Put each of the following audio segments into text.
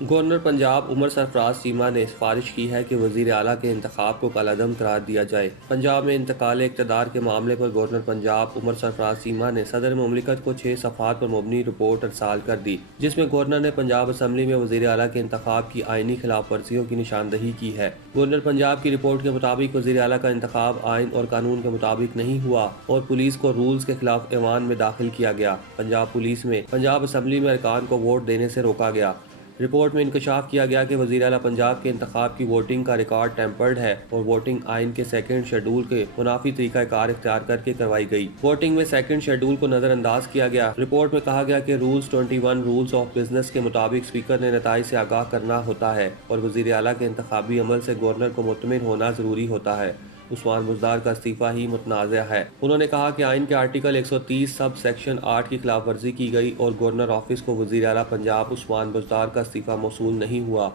Governor Punjab عمر سرفراز چیمہ نے سفارش کی ہے کہ وزیر اعلیٰ کے انتخاب کو کالعدم قرار دیا جائے۔ پنجاب میں انتقال اقتدار کے معاملے پر گورنر پنجاب عمر سرفراز چیمہ نے صدر مملکت کو 6 صفحات پر مبنی رپورٹ ارسال کر دی، جس میں گورنر نے پنجاب اسمبلی میں وزیر اعلیٰ کے انتخاب کی آئینی خلاف ورزیوں کی نشاندہی کی ہے۔ گورنر پنجاب کی رپورٹ کے مطابق وزیر اعلیٰ کا انتخاب آئین اور قانون کے مطابق نہیں ہوا اور پولیس کو رولز کے خلاف ایوان میں داخل کیا گیا۔ پنجاب پولیس میں پنجاب اسمبلی میں ارکان کو ووٹ دینے سے روکا گیا۔ رپورٹ میں انکشاف کیا گیا کہ وزیر اعلیٰ پنجاب کے انتخاب کی ووٹنگ کا ریکارڈ ٹیمپرڈ ہے اور ووٹنگ آئین کے سیکنڈ شیڈول کے منافی طریقہ کار اختیار کر کے کروائی گئی۔ ووٹنگ میں سیکنڈ شیڈول کو نظر انداز کیا گیا۔ رپورٹ میں کہا گیا کہ رولز 21 رولز آف بزنس کے مطابق اسپیکر نے نتائج سے آگاہ کرنا ہوتا ہے اور وزیر اعلیٰ کے انتخابی عمل سے گورنر کو مطمئن ہونا ضروری ہوتا ہے۔ عثمان بزدار کا استعفیٰ ہی متنازع ہے۔ انہوں نے کہا کہ آئین کے آرٹیکل 130 سب سیکشن 8 کی خلاف ورزی کی گئی اور گورنر آفس کو وزیر اعلیٰ پنجاب عثمان بزدار کا استعفیٰ موصول نہیں ہوا،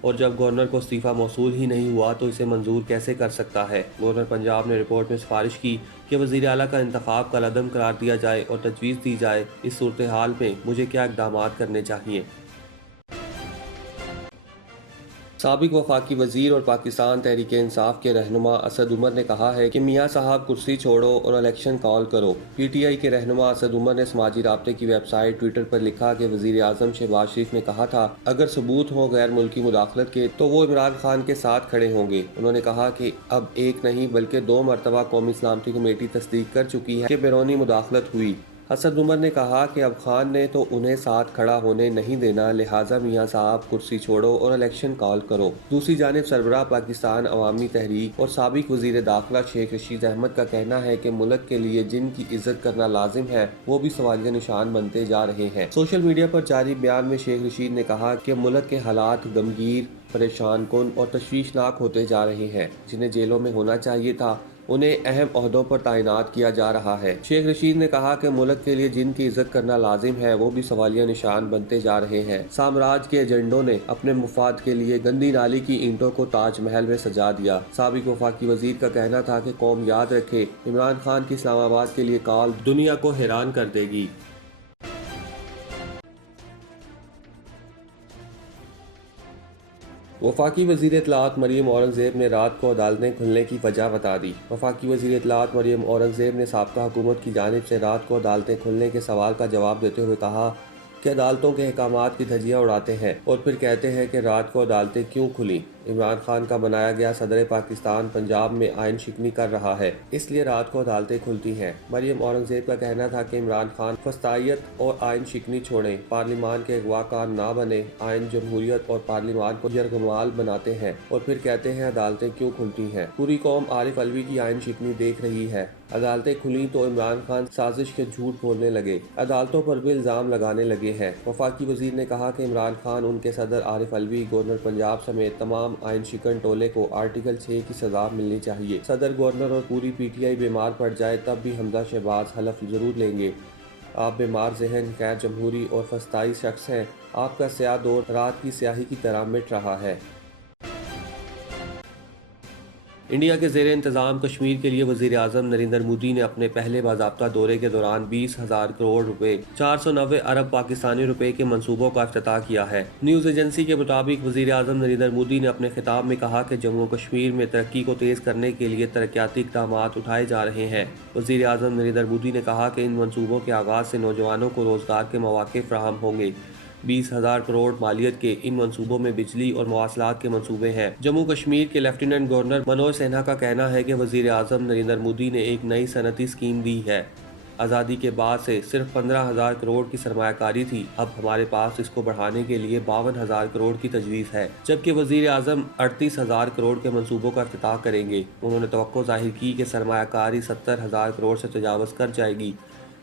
اور جب گورنر کو استعفیٰ موصول ہی نہیں ہوا تو اسے منظور کیسے کر سکتا ہے۔ گورنر پنجاب نے رپورٹ میں سفارش کی کہ وزیر اعلیٰ کا انتخاب کالعدم قرار دیا جائے اور تجویز دی جائے اس صورتحال میں مجھے کیا اقدامات کرنے چاہیے۔ سابق وفاقی وزیر اور پاکستان تحریک انصاف کے رہنما اسد عمر نے کہا ہے کہ میاں صاحب کرسی چھوڑو اور الیکشن کال کرو۔ پی ٹی آئی کے رہنما اسد عمر نے سماجی رابطے کی ویب سائٹ ٹویٹر پر لکھا کہ وزیر اعظم شہباز شریف نے کہا تھا اگر ثبوت ہوں غیر ملکی مداخلت کے تو وہ عمران خان کے ساتھ کھڑے ہوں گے۔ انہوں نے کہا کہ اب ایک نہیں بلکہ 2 مرتبہ قومی سلامتی کمیٹی تصدیق کر چکی ہے کہ بیرونی مداخلت ہوئی۔ اسد عمر نے کہا کہ اب خان نے تو انہیں ساتھ کھڑا ہونے نہیں دینا، لہٰذا میاں صاحب کرسی چھوڑو اور الیکشن کال کرو۔ دوسری جانب سربراہ پاکستان عوامی تحریک اور سابق وزیر داخلہ شیخ رشید احمد کا کہنا ہے کہ ملک کے لیے جن کی عزت کرنا لازم ہے وہ بھی سوالیہ نشان بنتے جا رہے ہیں۔ سوشل میڈیا پر جاری بیان میں شیخ رشید نے کہا کہ ملک کے حالات غمگین، پریشان کن اور تشویشناک ہوتے جا رہے ہیں۔ جنہیں جیلوں میں ہونا چاہیے تھا انہیں اہم عہدوں پر تعینات کیا جا رہا ہے۔ شیخ رشید نے کہا کہ ملک کے لیے جن کی عزت کرنا لازم ہے وہ بھی سوالیہ نشان بنتے جا رہے ہیں۔ سامراج کے ایجنڈوں نے اپنے مفاد کے لیے گندی نالی کی اینٹوں کو تاج محل میں سجا دیا۔ سابق وفاقی وزیر کا کہنا تھا کہ قوم یاد رکھے عمران خان کی اسلام آباد کے لیے کال دنیا کو حیران کر دے گی۔ وفاقی وزیر اطلاعات مریم اورنگزیب نے رات کو عدالتیں کھلنے کی وجہ بتا دی۔ وفاقی وزیر اطلاعات مریم اورنگزیب نے سابقہ حکومت کی جانب سے رات کو عدالتیں کھلنے کے سوال کا جواب دیتے ہوئے کہا کہ عدالتوں کے احکامات کی دھجیاں اڑاتے ہیں اور پھر کہتے ہیں کہ رات کو عدالتیں کیوں کھلیں۔ عمران خان کا بنایا گیا صدر پاکستان پنجاب میں آئین شکنی کر رہا ہے، اس لیے رات کو عدالتیں کھلتی ہیں۔ مریم اورنگزیب کا کہنا تھا کہ عمران خان فسطائیت اور آئین شکنی چھوڑیں، پارلیمان کے اغوا کار نہ بنے، آئین جمہوریت اور پارلیمان کو یرغمال بناتے ہیں اور پھر کہتے ہیں عدالتیں کیوں کھلتی ہیں۔ پوری قوم عارف علوی کی آئین شکنی دیکھ رہی ہے۔ عدالتیں کھلیں تو عمران خان سازش کے جھوٹ بولنے لگے، عدالتوں پر بھی الزام لگانے لگے ہیں۔ وفاقی وزیر نے کہا کہ عمران خان، ان کے صدر عارف علوی، گورنر پنجاب سمیت تمام آئین شکن ٹولے کو آرٹیکل 6 کی سزا ملنی چاہیے۔ صدر، گورنر اور پوری پی ٹی آئی بیمار پڑ جائے تب بھی حمزہ شہباز حلف ضرور لیں گے۔ آپ بیمار ذہن، غیر جمہوری اور فسطائی شخص ہیں۔ آپ کا سیاہ دور رات کی سیاہی کی طرح مٹ رہا ہے۔ انڈیا کے زیر انتظام کشمیر کے لیے وزیر اعظم نریندر مودی نے اپنے پہلے باضابطہ دورے کے دوران 20,000 کروڑ روپے 490 ارب پاکستانی روپے کے منصوبوں کا افتتاح کیا ہے۔ نیوز ایجنسی کے مطابق وزیر اعظم نریندر مودی نے اپنے خطاب میں کہا کہ جموں و کشمیر میں ترقی کو تیز کرنے کے لیے ترقیاتی اقدامات اٹھائے جا رہے ہیں۔ وزیر اعظم نریندر مودی نے کہا کہ ان منصوبوں کے آغاز سے نوجوانوں کو روزگار کے مواقع فراہم ہوں گے۔ 20,000 کروڑ مالیت کے ان منصوبوں میں بجلی اور مواصلات کے منصوبے ہیں۔ جموں کشمیر کے لیفٹیننٹ گورنر منوج سنہا کا کہنا ہے کہ وزیر اعظم نریندر مودی نے ایک نئی صنعتی اسکیم دی ہے۔ آزادی کے بعد سے صرف 15,000 کروڑ کی سرمایہ کاری تھی، اب ہمارے پاس اس کو بڑھانے کے لیے 52,000 کروڑ کی تجویز ہے، جبکہ وزیر اعظم 38,000 کروڑ کے منصوبوں کا افتتاح کریں گے۔ انہوں نے توقع ظاہر کی کہ سرمایہ کاری 70,000 کروڑ سے تجاوز کر جائے گی۔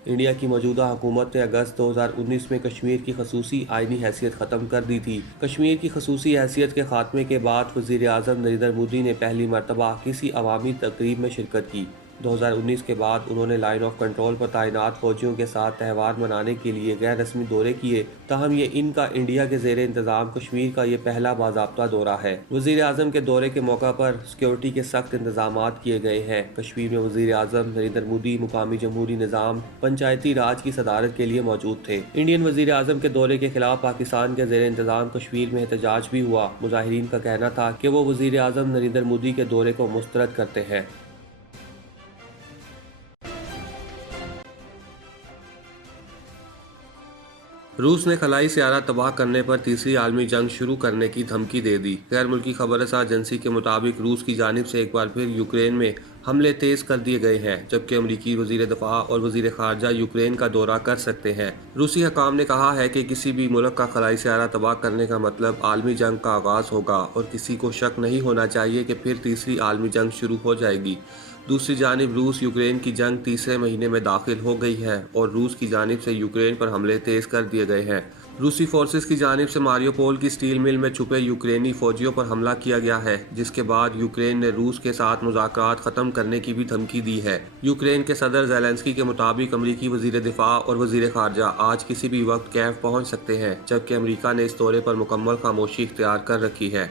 انڈیا کی موجودہ حکومت نے اگست 2019 میں کشمیر کی خصوصی آئینی حیثیت ختم کر دی تھی۔ کشمیر کی خصوصی حیثیت کے خاتمے کے بعد وزیر اعظم نریندر مودی نے پہلی مرتبہ کسی عوامی تقریب میں شرکت کی۔ 2019 کے بعد انہوں نے لائن آف کنٹرول پر تعینات فوجیوں کے ساتھ تہوار منانے کے لیے غیر رسمی دورے کیے، تاہم یہ ان کا انڈیا کے زیر انتظام کشمیر کا یہ پہلا باضابطہ دورہ ہے۔ وزیر اعظم کے دورے کے موقع پر سیکیورٹی کے سخت انتظامات کیے گئے ہیں۔ کشمیر میں وزیر اعظم نریندر مودی مقامی جمہوری نظام پنچایتی راج کی صدارت کے لیے موجود تھے۔ انڈین وزیر اعظم کے دورے کے خلاف پاکستان کے زیر انتظام کشمیر میں احتجاج بھی ہوا۔ مظاہرین کا کہنا تھا کہ وہ وزیر اعظم نریندر مودی کے دورے کو مسترد کرتے ہیں۔ روس نے خلائی سیارہ تباہ کرنے پر تیسری عالمی جنگ شروع کرنے کی دھمکی دے دی۔ غیر ملکی خبر رساں ایجنسی کے مطابق روس کی جانب سے ایک بار پھر یوکرین میں حملے تیز کر دیے گئے ہیں، جبکہ امریکی وزیر دفاع اور وزیر خارجہ یوکرین کا دورہ کر سکتے ہیں۔ روسی حکام نے کہا ہے کہ کسی بھی ملک کا خلائی سیارہ تباہ کرنے کا مطلب عالمی جنگ کا آغاز ہوگا اور کسی کو شک نہیں ہونا چاہیے کہ پھر تیسری عالمی جنگ شروع ہو جائے گی۔ دوسری جانب روس یوکرین کی جنگ تیسرے مہینے میں داخل ہو گئی ہے اور روس کی جانب سے یوکرین پر حملے تیز کر دیے گئے ہیں۔ روسی فورسز کی جانب سے ماریوپول کی سٹیل مل میں چھپے یوکرینی فوجیوں پر حملہ کیا گیا ہے، جس کے بعد یوکرین نے روس کے ساتھ مذاکرات ختم کرنے کی بھی دھمکی دی ہے۔ یوکرین کے صدر زیلنسکی کے مطابق امریکی وزیر دفاع اور وزیر خارجہ آج کسی بھی وقت کیف پہنچ سکتے ہیں، جبکہ امریکہ نے اس دورے پر مکمل خاموشی اختیار کر رکھی ہے۔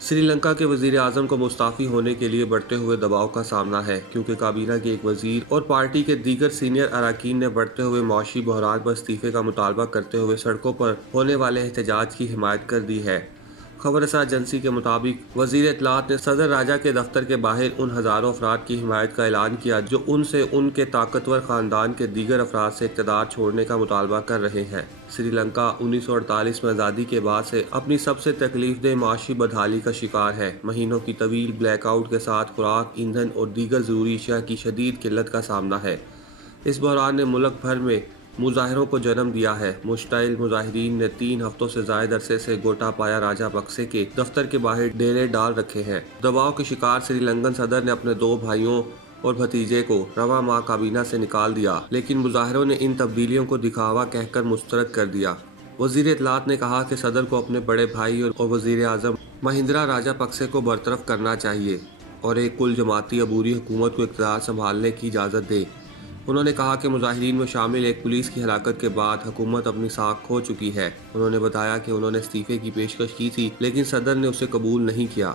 سری لنکا کے وزیر اعظم کو مستعفی ہونے کے لیے بڑھتے ہوئے دباؤ کا سامنا ہے، کیونکہ کابینہ کے ایک وزیر اور پارٹی کے دیگر سینئر اراکین نے بڑھتے ہوئے معاشی بحران پر استعفے کا مطالبہ کرتے ہوئے سڑکوں پر ہونے والے احتجاج کی حمایت کر دی ہے۔ خبر رساں ایجنسی کے مطابق وزیر اطلاعات نے صدر راجا کے دفتر کے باہر ان ہزاروں افراد کی حمایت کا اعلان کیا جو ان سے ان کے طاقتور خاندان کے دیگر افراد سے اقتدار چھوڑنے کا مطالبہ کر رہے ہیں۔ سری لنکا 1948 میں آزادی کے بعد سے اپنی سب سے تکلیف دہ معاشی بدحالی کا شکار ہے۔ مہینوں کی طویل بلیک آؤٹ کے ساتھ خوراک، ایندھن اور دیگر ضروری اشیاء کی شدید قلت کا سامنا ہے۔ اس بحران نے ملک بھر میں مظاہروں کو جنم دیا ہے۔ مشتعل مظاہرین نے 3 ہفتوں سے زائد عرصے سے گوٹاپایا راجا پکسے کے دفتر کے باہر ڈیرے ڈال رکھے ہیں۔ دباؤ کے شکار سری لنکن صدر نے اپنے 2 بھائیوں اور بھتیجے کو رواں ماہ کابینہ سے نکال دیا، لیکن مظاہروں نے ان تبدیلیوں کو دکھاوا کہہ کر مسترد کر دیا۔ وزیر اطلاعات نے کہا کہ صدر کو اپنے بڑے بھائی اور وزیر اعظم مہندرا راجا پکسے کو برطرف کرنا چاہیے اور ایک کل جماعتی عبوری حکومت کو اقتدار سنبھالنے کی اجازت دے۔ انہوں نے کہا کہ مظاہرین میں شامل ایک پولیس کی ہلاکت کے بعد حکومت اپنی ساکھ کھو چکی ہے۔ انہوں نے بتایا کہ انہوں نے استعفے کی پیشکش کی تھی، لیکن صدر نے اسے قبول نہیں کیا۔